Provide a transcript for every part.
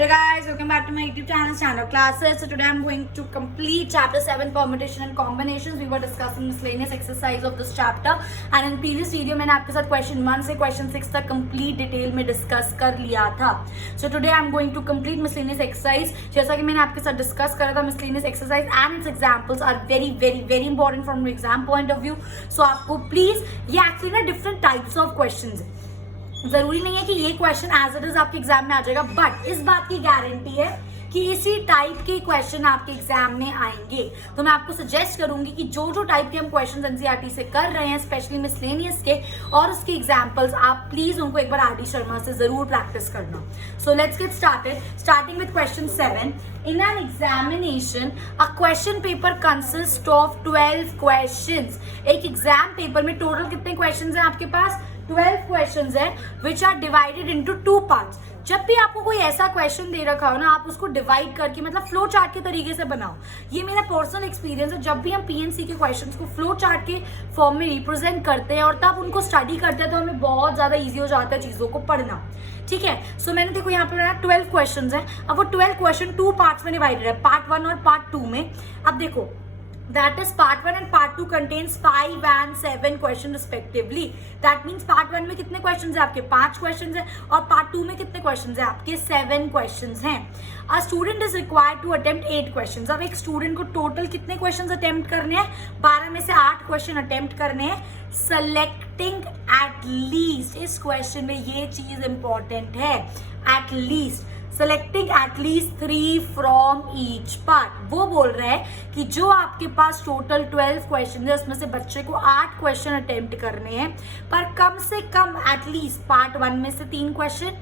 Hello guys, welcome back to my YouTube channel Stand Up Classes. So today I'm going to complete chapter 7 permutation and combinations. We were discussing miscellaneous exercise of this chapter and in previous video मैंने आपके साथ question 1 से question 6 तक complete detail में discuss कर लिया था. So today I'm going to complete miscellaneous exercise. जैसा कि मैंने आपके साथ discuss करा था miscellaneous exercise and its examples are very important from exam point of view. So आपको please ये actually ना different types of questions है. जरूरी नहीं है कि ये क्वेश्चन एज इट इज आपके एग्जाम में आ जाएगा, बट इस बात की गारंटी है कि इसी टाइप के क्वेश्चन आपके एग्जाम में आएंगे. तो मैं आपको सजेस्ट करूंगी कि जो टाइप के हम क्वेश्चन एनसीईआरटी से कर रहे हैं, स्पेशली मिसलेनियस के और उसके एग्जांपल्स, आप प्लीज उनको एक बार आर डी शर्मा से जरूर प्रैक्टिस करना. So let's get started, starting with question 7. In an examination, a question paper consists of 12 questions. एक एग्जाम पेपर में टोटल कितने क्वेश्चंस हैं आपके पास? 12 क्वेश्चंस हैं, which are divided into 2 parts. जब भी आपको कोई ऐसा क्वेश्चन दे रखा हो ना, आप उसको डिवाइड करके मतलब फ्लो चार्ट के तरीके से बनाओ. ये मेरा पर्सनल एक्सपीरियंस है. जब भी हम पीएनसी के क्वेश्चंस को फ्लो चार्ट के फॉर्म में रिप्रेजेंट करते हैं और तब उनको स्टडी करते हैं तो हमें बहुत ज्यादा इजी हो जाता है चीजों को पढ़ना. ठीक है, सो मैंने देखो यहाँ पे 12 क्वेश्चंस हैं. अब वो 12 क्वेश्चन 2 पार्ट्स में डिवाइडेड है, पार्ट 1 और पार्ट 2 में. अब देखो that is part 1 and part 2 contains 5 and 7 questions respectively. That means part 1 में कितने questions हैं आपके? 5 questions हैं और part 2 में कितने questions हैं आपके? 7 questions हैं. A student is required to attempt 8 questions. अब एक student को total कितने questions attempt करने हैं? 12 में से 8 question attempt करने हैं. Selecting at least, इस question में ये चीज important है. At least selecting at least 3 from each part. वो बोल रहे हैं कि जो आपके पास टोटल 12 क्वेश्चन है उसमें से बच्चे को 8 क्वेश्चन अटेम्प्ट करने हैं, पर कम से कम एटलीस्ट पार्ट 1 में से 3 क्वेश्चन,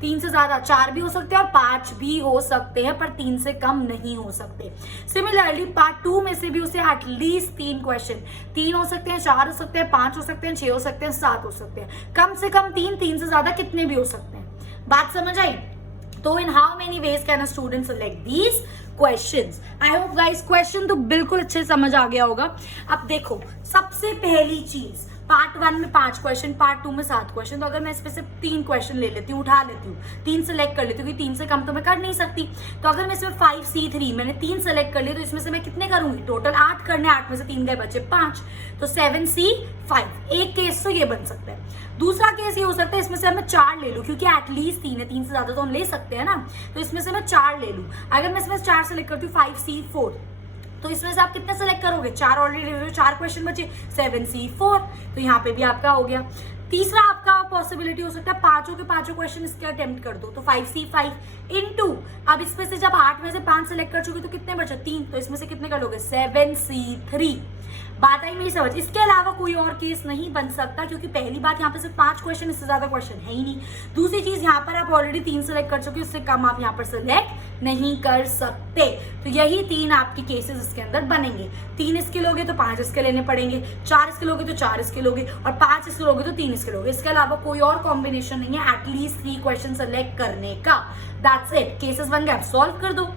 3 से ज्यादा 4 भी हो सकते हैं और 5 भी हो सकते हैं, पर 3 से कम नहीं हो सकते. सिमिलरली पार्ट 2 में से भी उसे एटलीस्ट 3 क्वेश्चन, 3 हो सकते हैं, 4 हो सकते हैं, 5 हो सकते हैं, 6 हो सकते हैं, 7 हो सकते हैं. कम से कम 3 से ज्यादा कितने भी हो सकते हैं. बात समझ आई? तो इन how many ways can a student select these questions? I hope guys question तो बिल्कुल अच्छे से समझ आ गया होगा. अब देखो, सबसे पहली चीज, पार्ट 1 में 5 क्वेश्चन, पार्ट 2 में 7 क्वेश्चन. तो अगर मैं इसमें से 3 क्वेश्चन ले लेती हूँ, उठा लेती हूँ, 3 सेलेक्ट कर लेती हूँ, 3 से कम तो मैं कर नहीं सकती. तो अगर मैं इसमें 5C3 मैंने 3 सेलेक्ट कर लिए तो इसमें से मैं कितने करूंगी? टोटल 8 करने, 8 में से 3 गए, बचे 5, तो 7C5. एक केस तो ये बन सकता है. दूसरा केस ये हो सकता है इसमें से मैं 4 ले लूं, क्योंकि एटलीस्ट 3 है, 3 से ज्यादा तो हम ले सकते हैं ना. तो इसमें से मैं 4 ले लूं. अगर मैं इसमें 4 सेलेक्ट करती हूँ, 5C4, तो इसमें से आप कितने सेलेक्ट करोगे? 4 ऑलरेडी ले लो, 4 क्वेश्चन बचे, 7C4. तो यहाँ पे भी आपका हो गया. तीसरा आपका पॉसिबिलिटी हो सकता है 5 के 5 क्वेश्चन इसके अटेम्प्ट कर दो, तो 5C5 इनटू, अब इसमें से जब 8 में से 5 सेलेक्ट कर चुके तो कितने बचे? 3. तो इसमें से कितने कर लोगे? 7C3. बात आई मेरी समझ? इसके अलावा कोई और केस नहीं बन सकता, क्योंकि पहली बात यहाँ पे सिर्फ 5 क्वेश्चन, इससे ज्यादा क्वेश्चन है ही नहीं. दूसरी चीज, यहाँ पर आप ऑलरेडी 3 सेलेक्ट कर चुके, उससे कम आप यहाँ पर सेलेक्ट नहीं कर सकते. तो यही 3 आपके केसेस इसके अंदर बनेंगे. 3 इसके लोगे तो 5 इसके लेने पड़ेंगे, 4 इसके लोगे तो 4 इसके लोगे, और 5 इसके लोगे तो 3 इसके लोगे. इसके अलावा कोई और कॉम्बिनेशन नहीं है एटलीस्ट 3 क्वेश्चन सेलेक्ट करने का. That's it. केसेस बन गए, आप सॉल्व कर दो.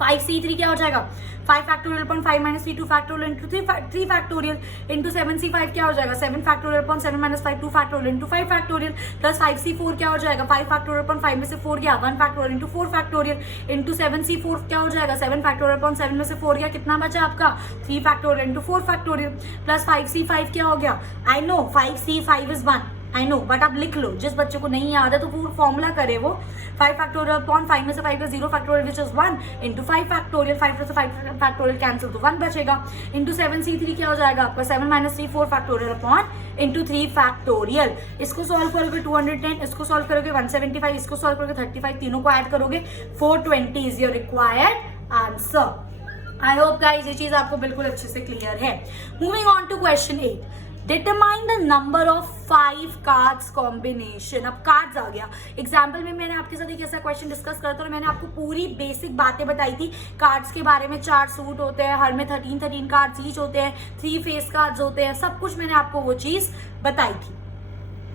5C3 क्या हो जाएगा? 5 factorial upon 5 minus 2 factorial into 3 factorial into 7C5 क्या हो जाएगा? 7 factorial upon 7 minus 5 2 factorial into 5 factorial plus 5C4 क्या हो जाएगा? 5 फैक्टोरियल अपॉन 5 में से 4 गया, 1 factorial into 4 factorial into 7C4 क्या हो जाएगा? 7 फैक्टोरियल अपॉन 7 में से 4 गया, कितना बचा आपका? 3 factorial into 4 factorial plus 5C5 क्या हो गया? I know 5C5 is 1, I know, but आप लिख लो. जिस बच्चे को नहीं याद है तो पूरा फॉर्मूला करे वो. 5 फैक्टोरियल अपॉन 5 में से 5 का 0 factorial which is 1 into 5 factorial, 5 में से 5 फैक्टोरियल कैंसिल तो 1 बचेगा, इंटू 7C3 क्या हो जाएगा आपका? 7 minus 3 4 factorial upon into 3 factorial. इसको सॉल्व करोगे 210, इसको सॉल्व करोगे 175, इसको सॉल्व करोगे 35, तीनों को ऐड करोगे 420 is your required answer. I hope guys ये चीज आपको बिल्कुल अच्छे से क्लियर है. Moving on to question 8. Determine the number of 5 cards combination. अब कार्ड्स आ गया. एग्जाम्पल में मैंने आपके साथ एक ऐसा क्वेश्चन डिस्कस करता हूँ और मैंने आपको पूरी बेसिक बातें बताई थी कार्ड्स के बारे में. 4 सूट होते हैं, हर में 13 कार्ड्स ईच होते हैं, 3 फेस कार्ड्स होते हैं, सब कुछ मैंने आपको वो चीज बताई थी.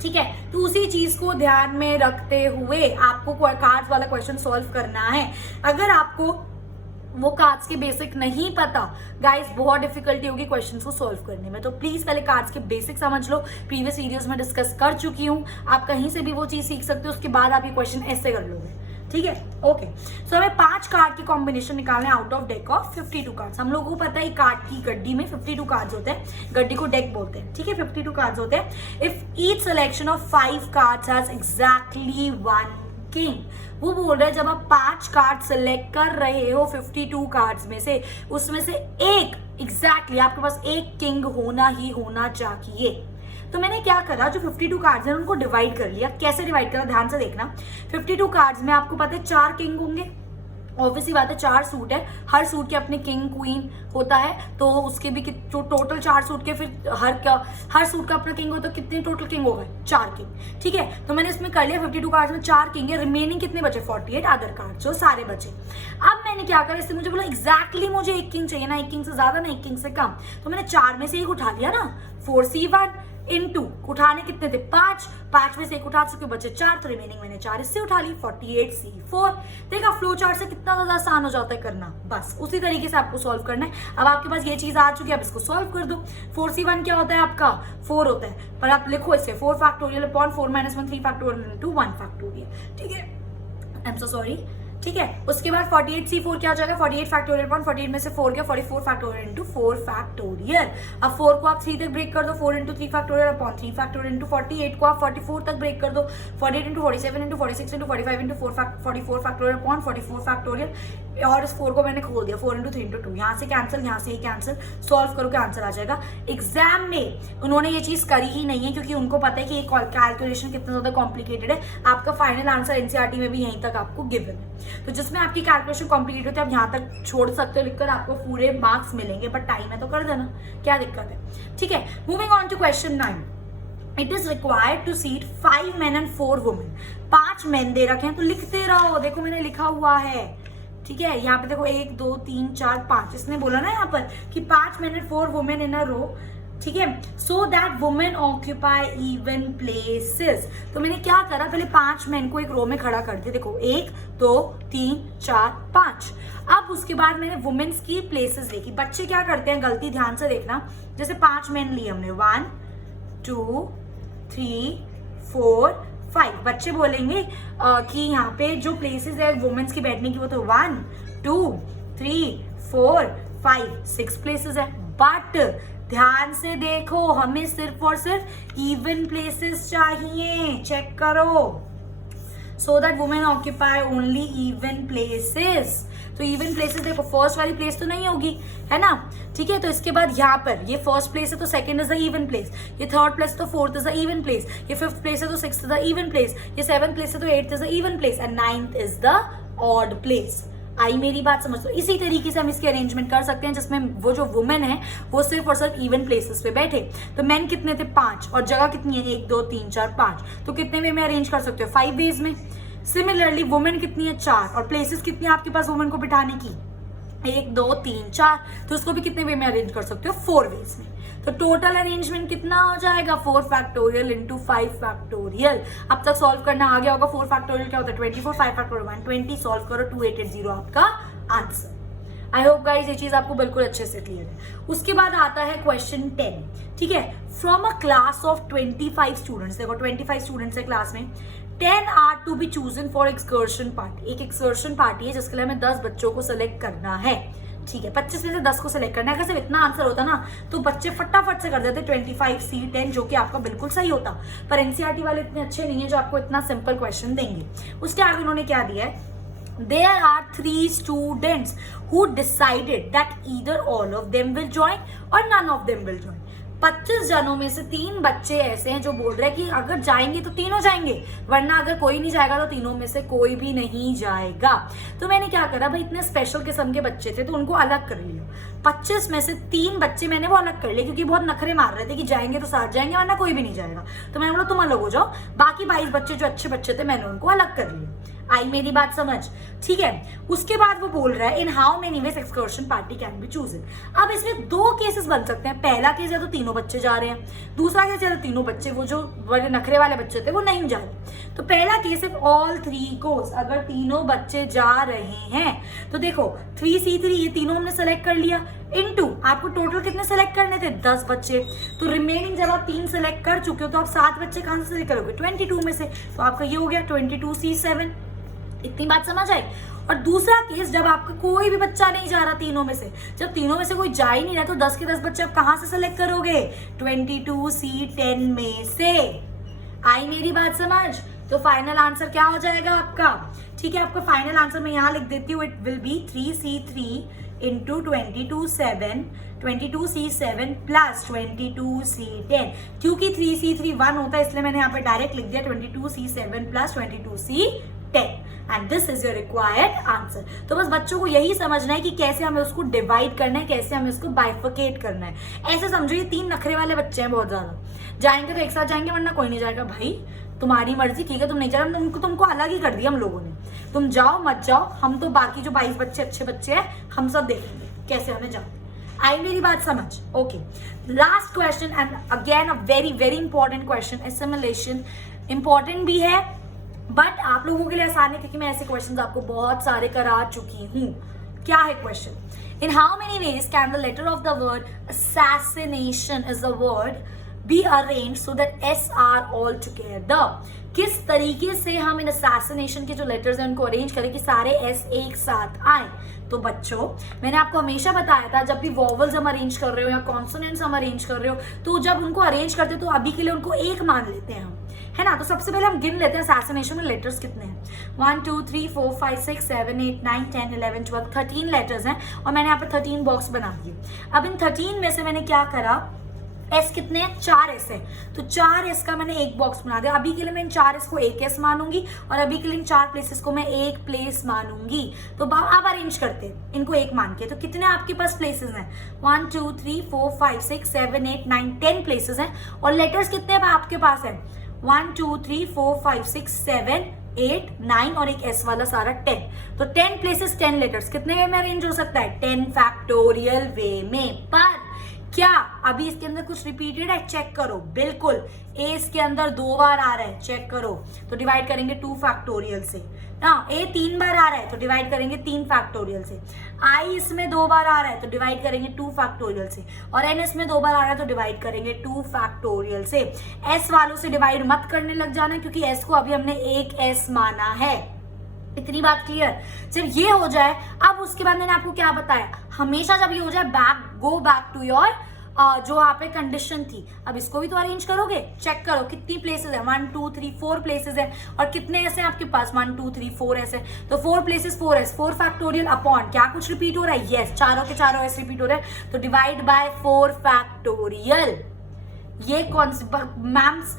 ठीक है, तो उसी चीज को ध्यान में रखते हुए आपको कार्ड्स वाला क्वेश्चन सॉल्व करना है. अगर आपको वो कार्ड्स के बेसिक नहीं पता गाइस, बहुत डिफिकल्टी होगी क्वेश्चंस को सॉल्व करने में. तो प्लीज पहले कार्ड्स के बेसिक समझ लो. प्रीवियस वीडियोस में डिस्कस कर चुकी हूँ, आप कहीं से भी वो चीज सीख सकते हो, उसके बाद आप ये क्वेश्चन ऐसे कर लोगे. ठीक है, ओके। सो हमें 5 कार्ड की कॉम्बिनेशन निकालने out of deck of 52 cards. हम लोगों को पता है कार्ड की गड्डी में 52 कार्ड्स होते हैं, गड्डी को डेक बोलते हैं, ठीक है, 52 कार्ड्स होते हैं। If each selection of 5 cards has exactly 1 king, वो बोल रहे हैं जब आप 5 कार्ड सिलेक्ट कर रहे हो 52 कार्ड्स में से, उसमें से एक एग्जैक्टली आपके पास एक किंग होना ही होना चाहिए। तो मैंने क्या करा, जो 52 कार्ड्स हैं उनको डिवाइड कर लिया। कैसे डिवाइड करा, ध्यान से देखना। 52 कार्ड्स में आपको पता है 4 किंग होंगे, ऑब्वियसली बात है 4 सूट है, हर सूट के अपने किंग क्वीन होता है, तो उसके भी जो टोटल 4 सूट के फिर हर सूट का अपना किंग हो, तो कितने टोटल किंग हो गए, 4 किंग, ठीक है। तो मैंने इसमें कर लिया 52 कार्ड्स में 4 किंग है, रिमेनिंग कितने बचे 48 अदर कार्ड जो सारे बचे। अब मैंने क्या करा, इससे मुझे बोला एग्जैक्टली मुझे एक किंग चाहिए, ना एक किंग से ज्यादा ना एक किंग से कम, तो मैंने 4 में से एक उठा लिया ना, 4C1 इनटू उठाने कितने थे 5 में से एक उठा चुके बचे 4, तो रिमेनिंग मैंने 4 इससे उठा ली 48C4। देखा फ्लो चार्ट से कितना ज्यादा आसान हो जाता है करना, बस उसी तरीके से आपको सॉल्व करना है। अब आपके पास ये चीज आ चुकी है, अब इसको सॉल्व कर दो। 4C1 क्या होता है आपका 4 होता है, पर आप लिखो इसे 4 factorial upon 4 - 1 3 factorial into 1 factorial, ठीक है, आई एम सो सॉरी, ठीक है। उसके बाद 48C4 क्या हो जाएगा, 48 फैक्टोरियल अपॉन 48 में से 4 गया 44 फैक्टोरियल इनटू 4 फैक्टोरियल। अब 4 को आप 3 तक ब्रेक कर दो, 4 into 3 factorial upon 3 factorial into 48 को आप 44 तक ब्रेक कर दो, 48 into 47 into 46 into 45 into 44 factorial upon 44 factorial, और इस 4 को मैंने खोल दिया 4 इंटू 3 इंटू 2, यहाँ से कैंसिल, यहाँ से ही कैंसिल, सॉल्व करो क्या आंसर आ जाएगा। एग्जाम में उन्होंने ये चीज करी ही नहीं है, क्योंकि उनको पता है कि ये कैलकुलेशन कितना ज्यादा कॉम्प्लिकेटेड है। आपका फाइनल आंसर एनसीईआरटी में भी यहीं तक आपको गिवन है, तो जिसमें आपकी कैलकुलेशन कॉम्प्लीट होती है आप यहाँ तक छोड़ सकते हो लिखकर, आपको पूरे मार्क्स मिलेंगे, बट टाइम है तो कर देना, क्या दिक्कत है, ठीक है। Moving on to question 9, it is required to seat 5 men and 4 women। 5 men दे रखे हैं, तो लिखते रहो, देखो मैंने लिखा हुआ है, ठीक है, यहाँ पे देखो 1 2 3 4 5, इसने बोला ना यहाँ पर कि 5 men and 4 women इन अ रो, ठीक है, so that women occupy even places. तो मैंने क्या करा, पहले 5 मेन को एक रो में खड़ा कर दिया, देखो 1 2 3 4 5। अब उसके बाद मैंने वुमेन्स की प्लेसेस देखी। बच्चे क्या करते हैं, गलती ध्यान से देखना, जैसे 5 मेन लिए हमने 1 2 3 4 5, बच्चे बोलेंगे कि यहाँ पे जो प्लेसेस है वुमेन्स की बैठने की वो तो 1 2 3 4 5 6 प्लेसेस है, बट ध्यान से देखो हमें सिर्फ और सिर्फ इवन प्लेसेस चाहिए, चेक करो, so that women occupy only even places. तो इवन प्लेसेस देखो, फर्स्ट वाली प्लेस तो नहीं होगी, है ना, ठीक है। तो इसके बाद यहाँ पर ये फर्स्ट प्लेस है तो second is the even place, ये थर्ड प्लेस है तो fourth is the even place, ये फिफ्थ प्लेस है तो sixth is the even place, ये सेवंथ प्लेस है तो eighth is the even place, and ninth is the odd place. आई मेरी बात समझ लो। इसी तरीके से हम इसकी अरेंजमेंट कर सकते हैं, जिसमें वो जो वुमेन है वो सिर्फ और सिर्फ इवन प्लेसेस पे बैठे। तो मेन कितने थे 5, और जगह कितनी है 1 2 3 4 5, तो कितने वे में अरेंज कर सकते हो 5 वेज में। सिमिलरली वुमेन कितनी है 4, और प्लेसेस कितनी है आपके पास वुमेन को बिठाने की 1 2 3 4, तो उसको भी कितने वे में अरेंज कर सकते हो 4 वेज में। तो टोटल अरेंजमेंट कितना हो जाएगा 4 फैक्टोरियल इंटू 5 फैक्टोरियल। अब तक सॉल्व करना आ गया होगा। 4 फैक्टोरियल क्या होता है 24, 5 फैक्टोरियल 120, सॉल्व करो 2880 आपका आंसर। आई होप गाइज ये चीज आपको बिल्कुल अच्छे से क्लियर है। उसके बाद आता है क्वेश्चन 10, ठीक है। From a class of 25 students, देखो 25 स्टूडेंट्स है क्लास में, 10 are to be chosen for excursion party. एक एक्सकर्शन पार्टी है जिसके लिए हमें 10 बच्चों को सिलेक्ट करना है, ठीक है। 25 में से 10 को सिलेक्ट करना है। अगर सिर्फ इतना आंसर होता ना तो बच्चे फटाफट से कर देते 25C10, जो कि आपका बिल्कुल सही होता, पर एनसीईआरटी वाले इतने अच्छे नहीं है जो आपको इतना सिंपल क्वेश्चन देंगे। उसके आगे उन्होंने क्या दिया है, there are 3 students who decided that either all of them will join or none of them will join। 25 जनों में से 3 बच्चे ऐसे हैं जो बोल रहे हैं कि अगर जाएंगे तो तीनों जाएंगे, वरना अगर कोई नहीं जाएगा तो तीनों में से कोई भी नहीं जाएगा। तो मैंने क्या करा भाई, इतने स्पेशल किस्म के बच्चे थे तो उनको अलग कर लिया। 25 में से 3 बच्चे मैंने वो अलग कर लिए, क्योंकि बहुत नखरे मार रहे थे कि जाएंगे तो साथ जाएंगे वरना कोई भी नहीं जाएगा। तो मैंने बोला तुम अलग हो जाओ। बाकी 22 बच्चे जो अच्छे बच्चे थे मैंने उनको अलग कर लिया। आई मेरी बात समझ, ठीक है। उसके बाद वो बोल रहा है इन how many veg excursion party can be chosen. अब इसमें 2 केसेस बन सकते हैं। पहला केस है तो तीनों बच्चे जा रहे हैं, दूसरा केस है तो तीनों बच्चे वो जो बड़े नखरे वाले बच्चे थे वो नहीं जा रहे। तो पहला केस है ऑल 3 गोस, अगर तीनों बच्चे जा रहे हैं तो देखो 3C3 ये तीनों हमने सेलेक्ट कर लिया, इनटू आपको टोटल कितने सेलेक्ट करने थे 10 बच्चे। तो रिमेनिंग जब आप 3 सेलेक्ट कर चुके हो तो आप 7 बच्चे कहां से सेलेक्ट करोगे 22 में से, तो आपका ये हो गया 22C7। इतनी बात समझ आई। और दूसरा केस, जब आपका कोई भी बच्चा नहीं जा रहा तीनों में से, जब तीनों में से कोई जा ही नहीं रहा तो 10 के 10 बच्चे आप कहां से सेलेक्ट करोगे? 22C10 में से। आई मेरी बात समझ? तो फाइनल आंसर क्या हो जाएगा आपका? ठीक है, आपका फाइनल आंसर मैं यहां लिख देती हूँ, it will be 3C3 into 22C7 plus 22C10। क्योंकि 3C3 1 होता है, इसलिए मैंने यहाँ पे डायरेक्ट लिख दिया 22C7 plus 22C10 and this is your required answer. तो बस बच्चों को यही समझना है कि कैसे हमें उसको डिवाइड करना है, कैसे हमें उसको बाइफिकेट करना है। ऐसे समझो ये 3 नखरे वाले बच्चे हैं बहुत ज्यादा, जाएंगे तो एक साथ जाएंगे वरना कोई नहीं जाएगा। भाई तुम्हारी मर्जी, ठीक है तुम नहीं जा रहे, तुमको अलग ही कर दिया हम लोगों ने, तुम जाओ मत जाओ, हम तो बाकी जो 22 बच्चे अच्छे बच्चे हैं हम सब देखेंगे कैसे हमें जाओ। आई मेरी बात समझ? Okay, last question and again a very very important question. Assimilation important भी है बट आप लोगों के लिए आसान है क्योंकि मैं ऐसे क्वेश्चंस आपको बहुत सारे करा चुकी हूं। क्या है question? In how many ways can the letter of the word assassination is the word be arranged so that S are all together? किस तरीके से हम इन assassination के जो लेटर्स हैं उनको अरेंज करें कि सारे S एक साथ आए? तो बच्चों मैंने आपको हमेशा बताया था, जब भी वॉवल्स हम अरेंज कर रहे हो या कॉन्सोनेंट्स हम अरेंज कर रहे हो तो जब उनको अरेंज करते हो तो अभी के लिए उनको एक मान लेते हैं हम, है ना। तो सबसे पहले हम गिन लेते हैं assassination में लेटर्स कितने हैं। 1 2 3 4 5 6 7 8 9 10 11 12 13 लेटर्स हैं और मैंने यहाँ पे 13 बॉक्स बना दिए। अब इन 13 में से मैंने क्या करा, S कितने हैं? 4 S है, तो 4 S का मैंने एक बॉक्स बना दिया। अभी के लिए मैं इन 4 S को एक S मानूंगी और अभी के लिए इन 4 प्लेसेस को मैं एक प्लेस मानूंगी। तो अब अरेंज करते हैं इनको एक मान के। तो कितने आपके पास प्लेसेस हैं? 1 2 3 4 5 6 7 8 9 10 प्लेसेस हैं। और लेटर्स कितने आपके पास है? 1 2 3 4 5 6 7 8 9 और एक S वाला सारा 10। तो 10 प्लेसेस 10 लेटर्स कितने वे में अरेंज हो सकता है? 10 फैक्टोरियल वे में। पर क्या अभी इसके अंदर कुछ रिपीटेड है? चेक करो, बिल्कुल। A इसके अंदर 2 बार आ रहा है, चेक करो, तो डिवाइड करेंगे 2 फैक्टोरियल से ना। A 3 बार आ रहा है तो डिवाइड करेंगे 3 फैक्टोरियल से। I इसमें 2 बार आ रहा है तो डिवाइड करेंगे 2 फैक्टोरियल से। और N इसमें 2 बार आ रहा है तो डिवाइड करेंगे 2 फैक्टोरियल से। S वालों से डिवाइड मत करने लग जाना क्योंकि S को अभी हमने एक S माना है। इतनी बात क्लियर? जब ये हो जाए, अब उसके बाद मैंने आपको क्या बताया, हमेशा जब ये हो जाए गो बैक टू योर जो यहाँ पे कंडीशन थी। अब इसको भी तो अरेंज करोगे, चेक करो कितनी प्लेसेस है। 1 2 3 4 प्लेसेस है और कितने ऐसे हैं आपके पास? 1 2 3 4 ऐसे, तो 4 प्लेसेस 4 एस, 4 फैक्टोरियल अपॉन क्या कुछ रिपीट हो रहा है? यस, चारों के चारों ऐसे रिपीट हो रहे हैं तो डिवाइड बाय 4 फैक्टोरियल। ये कौन सी मैम्स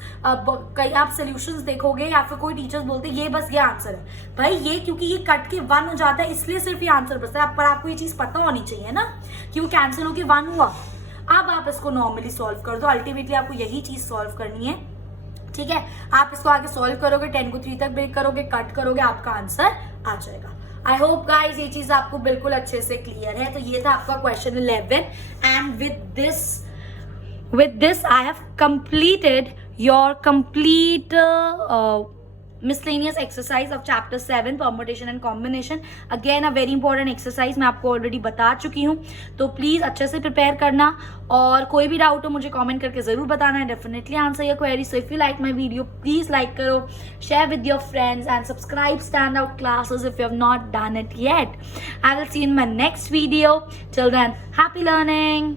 कई आप सोल्यूशंस देखोगे या फिर कोई टीचर्स बोलते हैं ये बस ये आंसर है। भाई ये क्योंकि ये कट के 1 हो जाता है इसलिए सिर्फ ये आंसर बचता है, पर आपको ये चीज पता होनी चाहिए ना कि वो कैंसिल होके 1 हुआ। अब आप इसको नॉर्मली सॉल्व कर दो, अल्टीमेटली आपको यही चीज सॉल्व करनी है, ठीक है। आप इसको आगे सॉल्व करोगे, 10 को 3 तक ब्रेक करोगे, कट करोगे, आपका आंसर आ जाएगा। आई होप गाइज ये चीज आपको बिल्कुल अच्छे से क्लियर है। तो ये था आपका question 11 and with this I have completed your complete miscellaneous exercise of chapter 7 permutation and combination. Again a very important exercise मैं आपको ऑलरेडी बता चुकी हूँ, तो प्लीज अच्छे से प्रिपेयर करना और कोई भी डाउट हो मुझे कमेंट करके जरूर बताना है, definitely answer your query. So if you like my video please like करो, share with your friends and subscribe stand out classes if you have not done it yet. I will see you in my next video. Till then, happy learning.